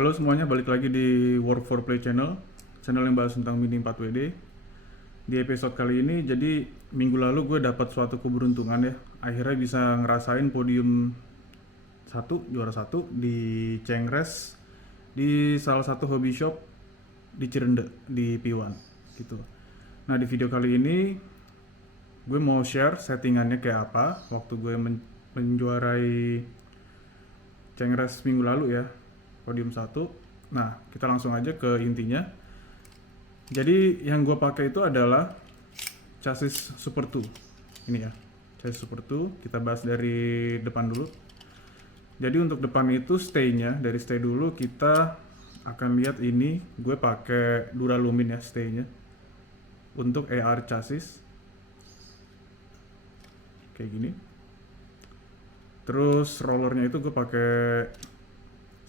Halo semuanya, balik lagi di Work for Play channel yang bahas tentang Mini 4WD. Di episode kali ini, jadi minggu lalu gue dapat suatu keberuntungan ya. Akhirnya bisa ngerasain podium satu, juara satu di Cengres, di salah satu hobby shop di Cirende, di Piwan gitu. Nah, di video kali ini gue mau share settingannya kayak apa waktu gue menjuarai Cengres minggu lalu ya, podium satu. Nah, kita langsung aja ke intinya. Jadi yang gue pakai itu adalah chassis Super 2. Ini ya, chassis Super 2. Kita bahas dari depan dulu. Jadi untuk depan itu stay-nya, dari stay dulu kita akan lihat ini. Gue pakai Duralumin ya stay-nya. Untuk AR chassis. Kayak gini. Terus rollernya itu gue pakai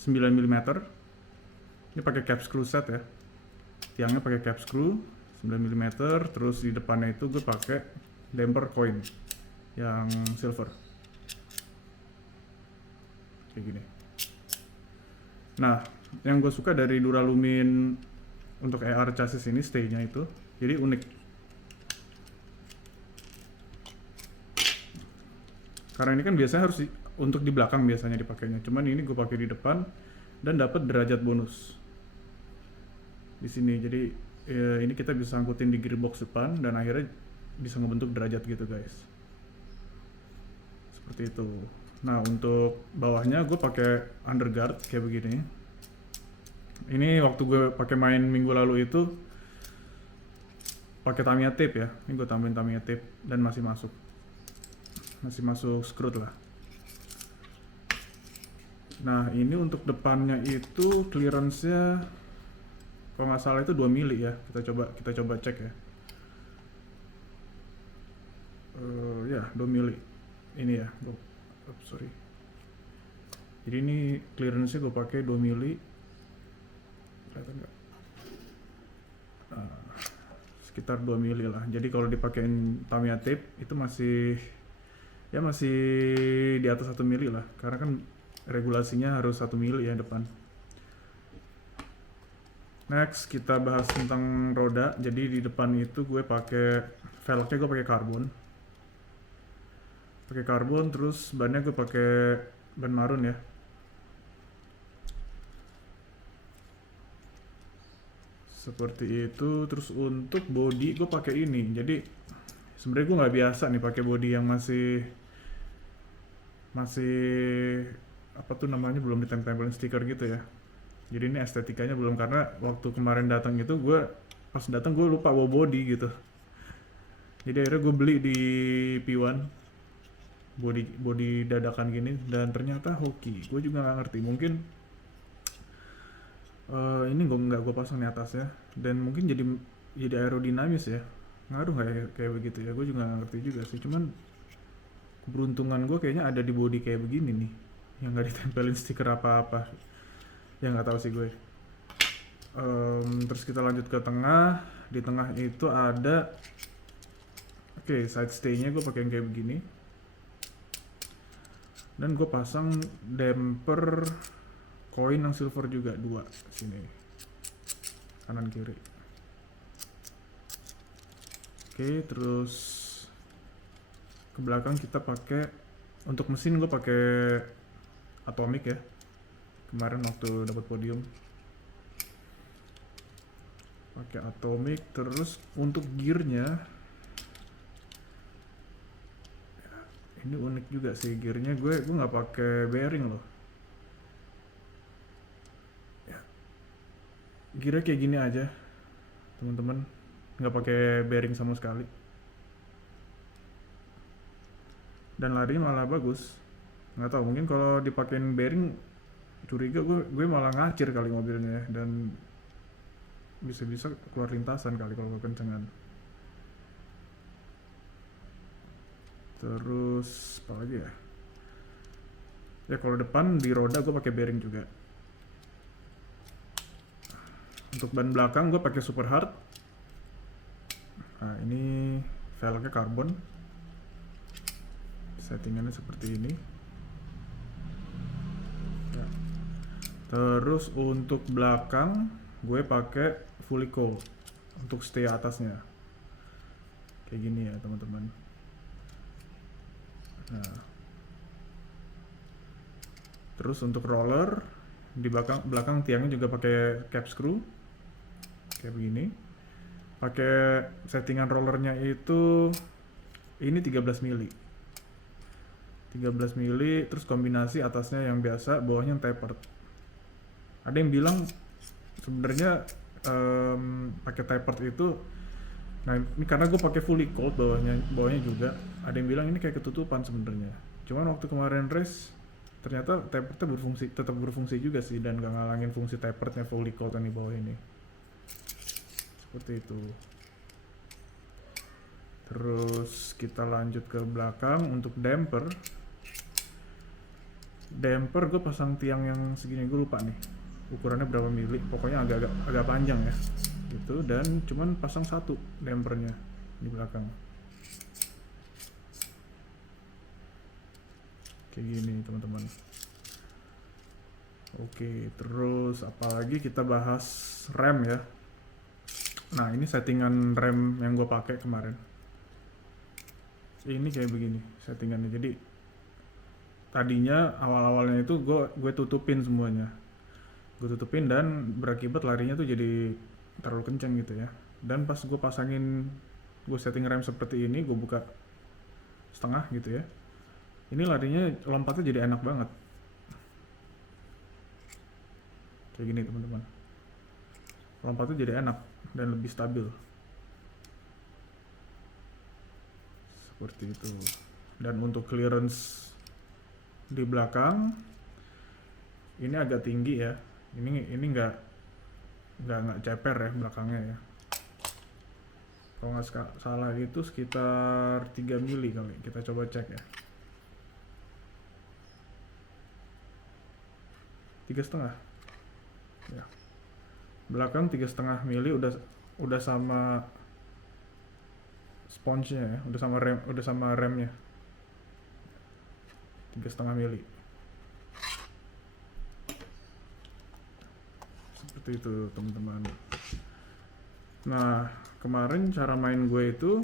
9 mm. Ini pakai cap screw set ya. Tiangnya pakai cap screw 9 mm, terus di depannya itu gue pakai damper coin yang silver. Kayak gini. Nah, yang gue suka dari Duralumin untuk AR chassis ini stay-nya itu, jadi unik. Karena ini kan biasanya harus untuk di belakang biasanya dipakainya. Cuman ini gue pakai di depan dan dapat derajat bonus di sini. Jadi ini kita bisa angkutin di gearbox depan dan akhirnya bisa ngebentuk derajat gitu guys, seperti itu. Nah, untuk bawahnya gue pakai underguard kayak begini. Ini waktu gue pakai main minggu lalu itu pakai Tamiya tape ya. Ini gue tambahin Tamiya tape dan masih masuk screw lah. Nah, ini untuk depannya itu clearance-nya kalau nggak salah itu 2 mili ya. Kita coba cek ya. Ya 2 mili. Ini ya. Sorry. Jadi ini clearance-nya gue pakai 2 mili. Kelihatan nggak? Sekitar 2 mili lah. Jadi kalau dipakein Tamiya tape itu masih di atas 1 mili lah. Karena kan regulasinya harus 1 mili ya depan. Next kita bahas tentang roda. Jadi di depan itu gue pakai velgnya gue pakai karbon. Terus bannya gue pakai ban marun ya. Seperti itu. Terus untuk body gue pakai ini. Jadi sebenarnya gue nggak biasa nih pakai body yang masih apa tuh namanya, belum ditempelin stiker gitu ya. Jadi ini estetikanya belum, karena waktu kemarin datang itu pas datang gue lupa bawa body gitu. Jadi akhirnya gue beli di P1 body dadakan gini dan ternyata hoki. Gue juga nggak ngerti, mungkin ini nggak gue pasang di atasnya dan mungkin jadi aerodinamis ya, ngaruh nggak ya kayak begitu ya. Gue juga nggak ngerti juga sih, cuman keberuntungan gue kayaknya ada di body kayak begini nih yang nggak ditempelin stiker apa-apa ya, nggak tahu sih gue. Terus kita lanjut ke tengah. Di tengah itu ada side stay-nya gue pakai yang kayak begini dan gue pasang damper koin yang silver juga 2 sini, kanan kiri. Terus ke belakang kita pakai, untuk mesin gue pakai Atomic ya, kemarin waktu dapat podium pakai Atomic. Terus untuk gearnya ini unik juga sih, gearnya gue nggak pakai bearing loh ya. Gearnya kayak gini aja teman-teman, nggak pakai bearing sama sekali dan larinya malah bagus. Nggak tahu, mungkin kalau dipakein bearing curiga gue malah ngacir kali mobilnya ya, dan bisa keluar lintasan kali kalau kekencengan. Terus apa lagi ya, kalau depan di roda gue pakai bearing juga. Untuk ban belakang gue pakai super hard. Nah, ini velgnya karbon, settingannya seperti ini ya. Terus untuk belakang gue pakai fully cold untuk stay atasnya. Kayak gini ya teman-teman. Nah, terus untuk roller di belakang tiangnya juga pakai cap screw kayak begini. Pakai settingan rollernya itu ini 13 mili. 13 mili terus kombinasi atasnya yang biasa, bawahnya yang tapered. Ada yang bilang sebenarnya pakai tapered itu, nah ini karena gue pakai fully cold bawahnya juga. Ada yang bilang ini kayak ketutupan sebenarnya. Cuman waktu kemarin race ternyata taperednya tetap berfungsi juga sih, dan gak ngalangin fungsi taperednya fully cold yang di bawah ini. Seperti itu. Terus kita lanjut ke belakang untuk damper. Damper gue pasang tiang yang segini, gue lupa nih ukurannya berapa mili, pokoknya agak panjang ya gitu, dan cuman pasang satu dampernya di belakang kayak gini teman-teman. Oke, terus apalagi kita bahas rem ya. Nah ini settingan rem yang gue pakai kemarin, ini kayak begini settingannya. Jadi tadinya awal-awalnya itu gue tutupin semuanya, gue tutupin dan berakibat larinya tuh jadi terlalu kenceng gitu ya. Dan pas gue setting rem seperti ini, gue buka setengah gitu ya, ini larinya lompatnya jadi enak banget kayak gini teman-teman. Lompatnya jadi enak dan lebih stabil seperti itu. Dan untuk clearance di belakang ini agak tinggi ya, ini nggak ceper ya belakangnya ya. Kalau nggak salah itu sekitar 3 mili kali, kita coba cek ya. 3,5 ya, belakang 3,5 mili udah sama sponge-nya ya, udah sama remnya 3,5 mili seperti itu teman-teman. Nah kemarin cara main gue itu,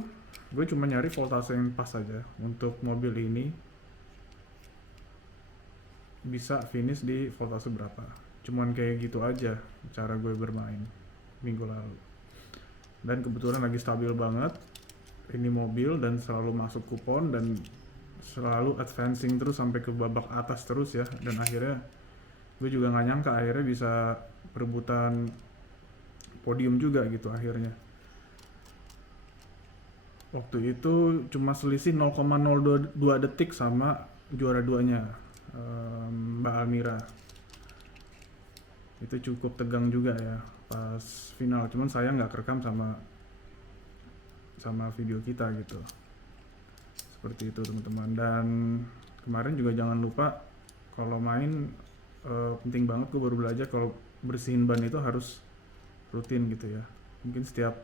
gue cuma nyari voltase yang pas aja untuk mobil ini bisa finish di voltase berapa. Cuman kayak gitu aja cara gue bermain minggu lalu, dan kebetulan lagi stabil banget ini mobil, dan selalu masuk kupon dan selalu advancing terus sampai ke babak atas terus ya. Dan akhirnya gue juga nggak nyangka akhirnya bisa perebutan podium juga gitu akhirnya. Waktu itu cuma selisih 0,02 detik sama juara duanya Mbak Almira. Itu cukup tegang juga ya pas final, cuman saya nggak kerekam sama video kita gitu. Seperti itu teman-teman. Dan kemarin juga jangan lupa kalau main penting banget, gue baru belajar kalau bersihin ban itu harus rutin gitu ya. Mungkin setiap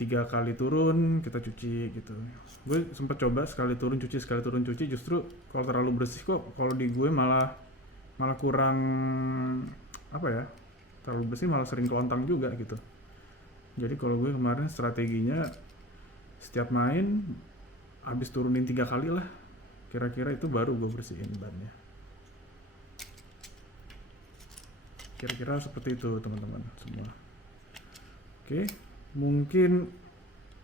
3 kali turun kita cuci gitu. Gue sempet coba sekali turun cuci, justru kalau terlalu bersih kok kalau di gue malah kurang apa ya, terlalu bersih malah sering kelontang juga gitu. Jadi kalau gue kemarin strateginya setiap main habis turunin 3 kali lah kira-kira, itu baru gue bersihin bannya. Kira-kira seperti itu teman-teman semua. Oke, mungkin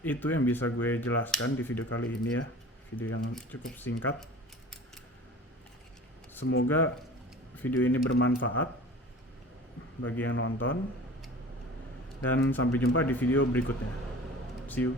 itu yang bisa gue jelaskan di video kali ini ya, video yang cukup singkat. Semoga video ini bermanfaat bagi yang nonton, dan sampai jumpa di video berikutnya. See you.